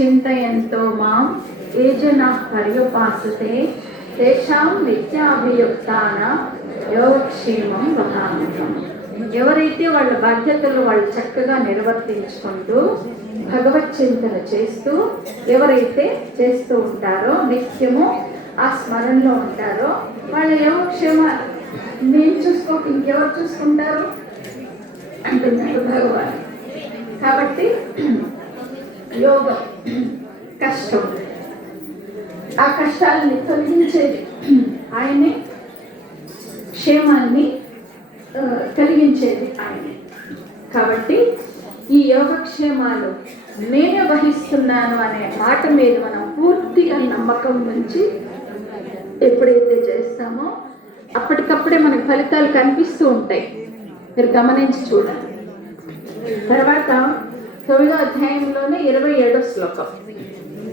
చింతయంతో మాం ఏ జనాః పర్యుపాసతే తేషాం నిత్యాభియుక్తానాం యోగక్షేమం వహామ్యహం. ఎవరైతే వాళ్ళ బాధ్యతలు వాళ్ళు చక్కగా నిర్వర్తించుకుంటూ భగవత్ చింతన చేస్తూ ఎవరైతే చేస్తూ ఉంటారో, నిత్యము ఆ స్మరణలో ఉంటారో వాళ్ళ యోగక్షేమ నేను చూసుకోక ఇంకెవరు చూసుకుంటారు అంటున్నారు భగవాన్. కాబట్టి యోగం కష్టం, ఆ కష్టాలని తొలగించేది ఆయనే, క్షేమాన్ని కలిగించేది ఆయనే. కాబట్టి ఈ యోగక్షేమాలు నేనే వహిస్తున్నాను అనే మాట మీద మనం పూర్తిగా నమ్మకం నుంచి ఎప్పుడైతే చేస్తామో అప్పటికప్పుడే మనకు ఫలితాలు కనిపిస్తూ ఉంటాయి. మీరు గమనించి చూడండి. తర్వాత 9వ అధ్యాయంలోనే 27వ శ్లోకం,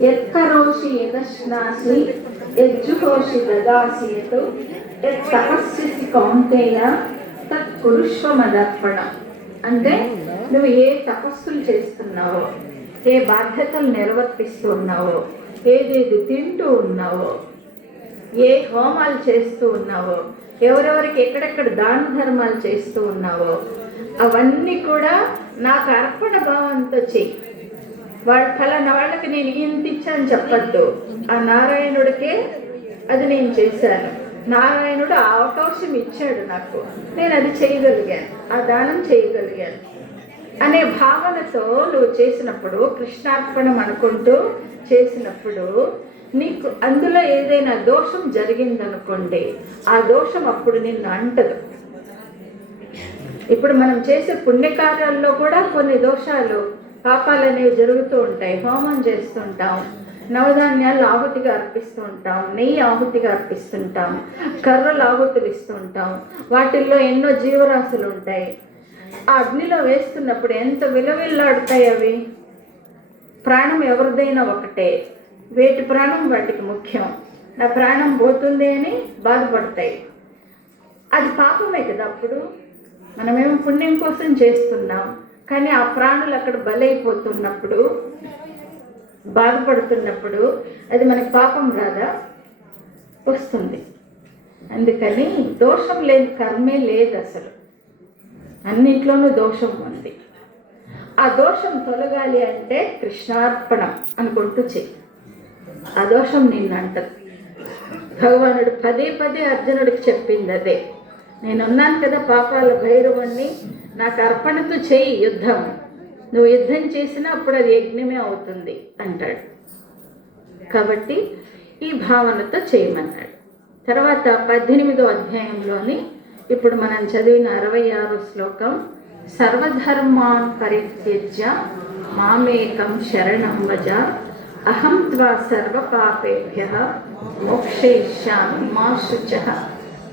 ఎత్కరోషి యదశ్నాసి యజ్జుహోషి దదాసియతు తపస్యసి కౌంతేయ తత్ కురుష్వ మదర్పణం. అంటే నువ్వు ఏ తపస్సులు చేస్తున్నావో, ఏ బాధ్యతలు నిర్వర్తిస్తూ ఉన్నావో, ఏదేది తింటూ ఉన్నావో, ఏ హోమాలు చేస్తూ ఉన్నావో, ఎవరెవరికి ఎక్కడెక్కడ దాన ధర్మాలు చేస్తూ ఉన్నావో అవన్నీ కూడా నాకు అర్పణ భావంతో చెయ్యి. ఫలానా వాళ్ళకి నేను ఇంత ఇచ్చాను చెప్పద్దు, ఆ నారాయణుడికే అది నేను చేశాను, నారాయణుడు ఆ అవకాశం ఇచ్చాడు నాకు, నేను అది చేయగలిగాను, ఆ దానం చేయగలిగాను అనే భావనతో నువ్వు చేసినప్పుడు, కృష్ణార్పణం అనుకుంటూ చేసినప్పుడు నీకు అందులో ఏదైనా దోషం జరిగిందనుకోండి, ఆ దోషం అప్పుడు నిన్ను అంటదు. ఇప్పుడు మనం చేసే పుణ్యకార్యాల్లో కూడా కొన్ని దోషాలు, పాపాలు అనేవి జరుగుతూ ఉంటాయి. హోమం చేస్తుంటాం, నవధాన్యాలు ఆహుతిగా అర్పిస్తూ ఉంటాం, నెయ్యి ఆహుతిగా అర్పిస్తుంటాం, కర్రలు ఆహుతులు ఇస్తూ ఉంటాం, వాటిల్లో ఎన్నో జీవరాశులు ఉంటాయి. ఆ అగ్నిలో వేస్తున్నప్పుడు ఎంత విలవిల్లాడుతాయి అవి. ప్రాణం ఎవరిదైనా ఒకటే, వేటి ప్రాణం వాటికి ముఖ్యం. నా ప్రాణం పోతుంది అని బాధపడతాయి. అది పాపమే కదా. అప్పుడు మనమేమో పుణ్యం కోసం చేస్తున్నాం, కానీ ఆ ప్రాణులు అక్కడ బలైపోతున్నప్పుడు, బాధపడుతున్నప్పుడు అది మనకి పాపం రాదా? వస్తుంది. అందుకని దోషం లేని కర్మే లేదు అసలు, అన్నింట్లోనూ దోషం ఉంది. ఆ దోషం తొలగాలి అంటే కృష్ణార్పణం అనుకుంటూ చెయ్యి. ఆ దోషం నిన్నంటది. భగవానుడు పదే పదే అర్జునుడికి చెప్పింది అదే, నేనున్నాను కదా పాపాల భైరవుణ్ణి, నాకు అర్పణతో చెయ్యి యుద్ధం, నువ్వు యుద్ధం చేసినా అప్పుడు అది యజ్ఞమే అవుతుంది అంటాడు. కాబట్టి ఈ భావనతో చేయమన్నాడు. తర్వాత 18వ అధ్యాయంలోని ఇప్పుడు మనం చదివిన 66వ శ్లోకం, సర్వధర్మాన్ పరిత్యజ్య మామేకం శరణం వజ అహం త్వా సర్వపాపేభ్యః మోక్షయిష్యామి మా శుచః.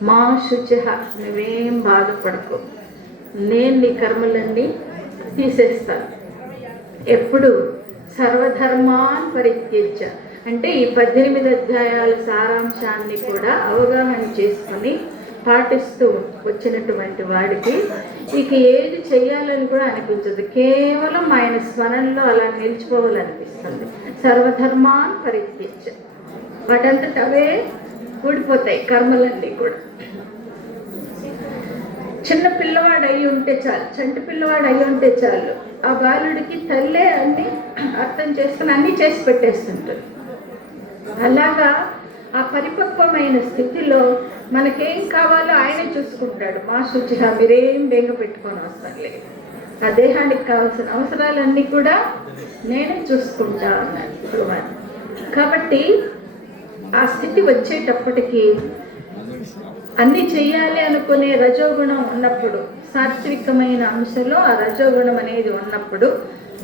మా శుచః, నువ్వేం బాధపడకు, నేను నీ కర్మలన్నీ తీసేస్తాను. ఎప్పుడు? సర్వధర్మాన్ పరిత్యజ్య అంటే ఈ 18 అధ్యాయాల సారాంశాన్ని కూడా అవగాహన చేసుకుని పాటిస్తూ వచ్చినటువంటి వాడికి ఇక ఏది చెయ్యాలని కూడా అనిపించదు. కేవలం ఆయన స్మరణలో అలా నిలిచిపోవాలనిపిస్తుంది. సర్వధర్మాన్ పరిత్యజ్య, వాటంతట అవే ఊడిపోతాయి కర్మలన్నీ కూడా. చిన్న పిల్లవాడు అయి ఉంటే చాలు, చంటి పిల్లవాడు అయి ఉంటే చాలు, ఆ బాలుడికి తల్లే అన్ని అర్థం చేసుకుని అన్నీ చేసి పెట్టేస్తుంటారు. అలాగా ఆ పరిపక్వమైన స్థితిలో మనకేం కావాలో ఆయనే చూసుకుంటాడు. మా శుచిగా, మీరేం బెంగ పెట్టుకొని అవసరం లేదు, ఆ దేహానికి కావాల్సిన అవసరాలన్నీ కూడా నేనే చూసుకుంటా అన్నాడు భగవాన్. కాబట్టి ఆ స్థితి వచ్చేటప్పటికి అన్నీ చెయ్యాలి అనుకునే రజోగుణం ఉన్నప్పుడు, సాత్వికమైన అంశంలో ఆ రజోగుణం అనేది ఉన్నప్పుడు,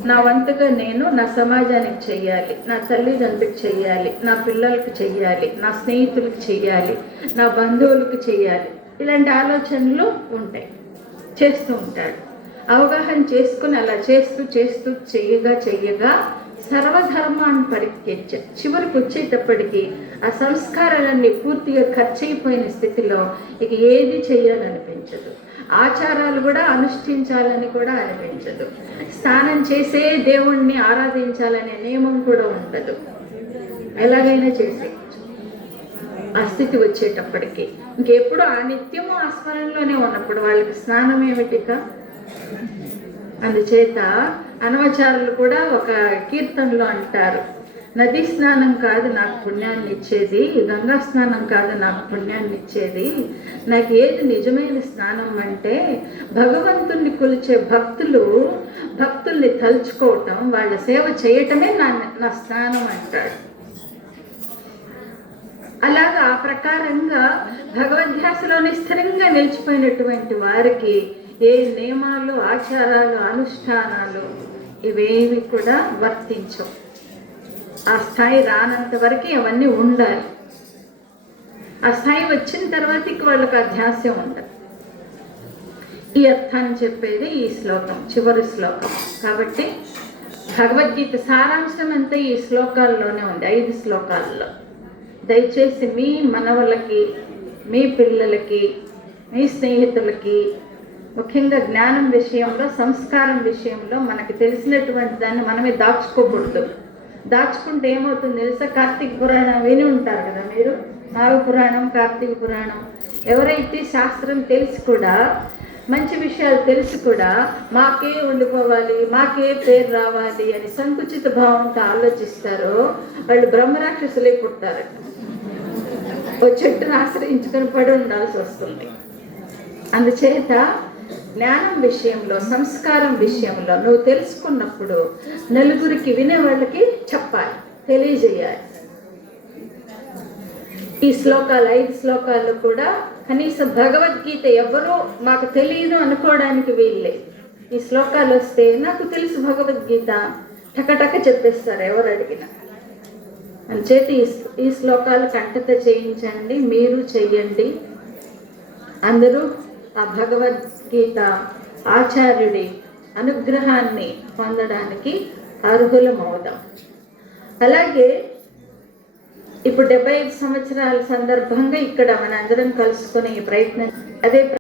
నా వంతుగా నేను నా సమాజానికి చెయ్యాలి, నా తల్లిదండ్రులకు చెయ్యాలి, నా పిల్లలకు చెయ్యాలి, నా స్నేహితులకు చెయ్యాలి, నా బంధువులకు చెయ్యాలి, ఇలాంటి ఆలోచనలు ఉంటాయి. చేస్తూ ఉంటాడు. అవగాహన చేసుకుని అలా చేస్తూ చేస్తూ చెయ్యగా సర్వధర్మాన్ని పరిత్యజ్య, చివరికి వచ్చేటప్పటికి ఆ సంస్కారాలన్నీ పూర్తిగా ఖర్చయిపోయిన స్థితిలో ఇక ఏది చెయ్యాలనిపించదు. ఆచారాలు కూడా అనుష్ఠించాలని కూడా అనిపించదు. స్నానం చేసే దేవుణ్ణి ఆరాధించాలనే నియమం కూడా ఉండదు. ఎలాగైనా చేసే ఆ స్థితి వచ్చేటప్పటికి ఇంకెప్పుడు ఆ నిత్యము ఆ స్మరణలోనే ఉన్నప్పుడు వాళ్ళకి స్నానం ఏమిటిక. అందుచేత అనవచారులు కూడా ఒక కీర్తనలో అంటారు, నదీ స్నానం కాదు నాకు పుణ్యాన్ని ఇచ్చేది, గంగా స్నానం కాదు నాకు పుణ్యాన్ని ఇచ్చేది, నాకు ఏది నిజమైన స్నానం అంటే భగవంతుణ్ణి కొలిచే భక్తుల్ని తలుచుకోవటం, వాళ్ళ సేవ చేయటమే నా స్నానం అంటాడు. అలాగా ఆ ప్రకారంగా భగవద్ధ్యాసలోనే స్థిరంగా నిలిచిపోయినటువంటి వారికి ఏ నియమాలు, ఆచారాలు, అనుష్ఠానాలు ఇవేవి కూడా వర్తించవు. ఆ స్థాయి రానంత వరకు అవన్నీ ఉండాలి. ఆ స్థాయి వచ్చిన తర్వాత ఇక వాళ్ళకి అధ్యాసం ఉండదు. ఈ అర్థాన్ని చెప్పేది ఈ శ్లోకం, చివరి శ్లోకం. కాబట్టి భగవద్గీత సారాంశం అంతా ఈ శ్లోకాల్లోనే ఉంది, 5 శ్లోకాల్లో. దయచేసి మీ మనవలకి, మీ పిల్లలకి, మీ స్నేహితులకి, ముఖ్యంగా జ్ఞానం విషయంలో, సంస్కారం విషయంలో మనకి తెలిసినటువంటి దాన్ని మనమే దాచుకోకూడదు. దాచుకుంటే ఏమవుతుంది తెలుసా? కార్తీక పురాణం విని ఉంటారు కదా మీరు, నాగపురాణం, కార్తీక పురాణం. ఎవరైతే శాస్త్రం తెలిసి కూడా, మంచి విషయాలు తెలిసి కూడా మాకే ఉండిపోవాలి, మాకే పేరు రావాలి అని సంకుచిత భావంతో ఆలోచిస్తారో వాళ్ళు బ్రహ్మరాక్షసులే పుట్టారు. ఓ చెట్టును ఆశ్రయించుకొని పడి ఉండాల్సి వస్తుంది. అందుచేత జ్ఞానం విషయంలో, సంస్కారం విషయంలో నువ్వు తెలుసుకున్నప్పుడు నలుగురికి, వినే వాళ్ళకి చెప్పాలి, తెలియజేయాలి. ఈ శ్లోకాలు, 5 శ్లోకాలు కూడా కనీసం భగవద్గీత ఎవరో మాకు తెలియదు అనుకోవడానికి వీళ్ళే. ఈ శ్లోకాలు వస్తే నాకు తెలుసు భగవద్గీత టకటక చెప్పేస్తారు ఎవరు అడిగినా. అంచేత ఈ శ్లోకాలు కంఠత చేయించండి, మీరు చెయ్యండి. అందరూ ఆ భగవద్గీత ఆచార్యుడి అనుగ్రహాన్ని పొందడానికి అర్హులమవుదాం. అలాగే ఇప్పుడు 75 సంవత్సరాల సందర్భంగా ఇక్కడ మనందరం కలుసుకునే ఈ ప్రయత్నం, అదే